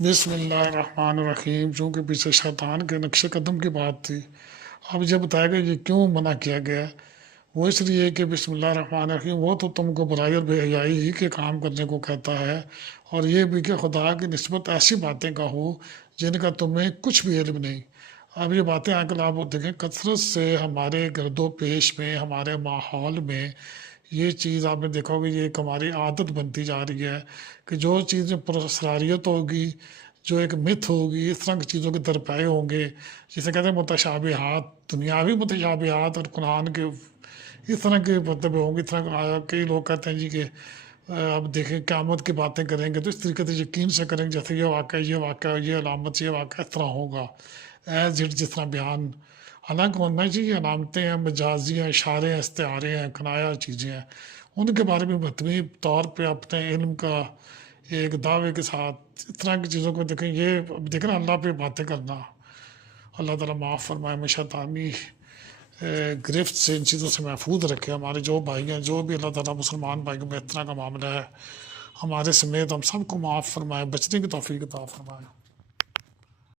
بسم اللہ الرحمن الرحیم. چونکہ پیچھے شیطان کے نقش قدم کی بات تھی، اب یہ بتایا گیا یہ کیوں منع کیا گیا ہے. وہ اس لیے کہ بسم اللہ الرحمن الرحیم وہ تو تم کو برائی اور بے حیائی ہی کے کام کرنے کو کہتا ہے، اور یہ بھی کہ خدا کی نسبت ایسی باتیں کہو جن کا تمہیں کچھ بھی علم نہیں. اب یہ باتیں آج آپ دیکھیں کثرت سے ہمارے گرد و پیش میں، ہمارے ماحول میں یہ چیز آپ نے دیکھا ہوگا، یہ ایک ہماری عادت بنتی جا رہی ہے کہ جو چیزیں پراسراریت ہوگی، جو ایک متھ ہوگی، اس طرح کی چیزوں کے درپے ہوں گے، جسے کہتے ہیں متشابہات، دنیاوی متشابہات اور قرآن کے اس طرح کے مطلب ہوں گے. اس طرح کئی لوگ کہتے ہیں جی کہ اب دیکھیں قیامت کی باتیں کریں گے تو اس طریقے سے یقین سے کریں گے جیسے یہ واقعہ یہ علامت یہ واقعہ اس طرح ہوگا ایز اٹ، جس طرح بیان. حالانکہ ہونا چاہیے علامتیں ہیں، مجازی ہیں، اشارے ہیں، استعارے ہیں، کنایا چیزیں ہیں، ان کے بارے میں مطلوب طور پہ اپنے علم کا ایک دعوے کے ساتھ اس طرح کی چیزوں کو دیکھیں. یہ دیکھیں نا اللہ پہ باتیں کرنا، اللہ تعالیٰ معاف فرمائے، ہمیں شیطانی گرفت سے ان چیزوں سے محفوظ رکھے. ہمارے جو بھائی ہیں، جو بھی اللہ تعالیٰ مسلمان بھائیوں میں اس طرح کا معاملہ ہے، ہمارے سمیت ہم سب کو معاف فرمائے، بچنے کی توفیق عطا فرمائے.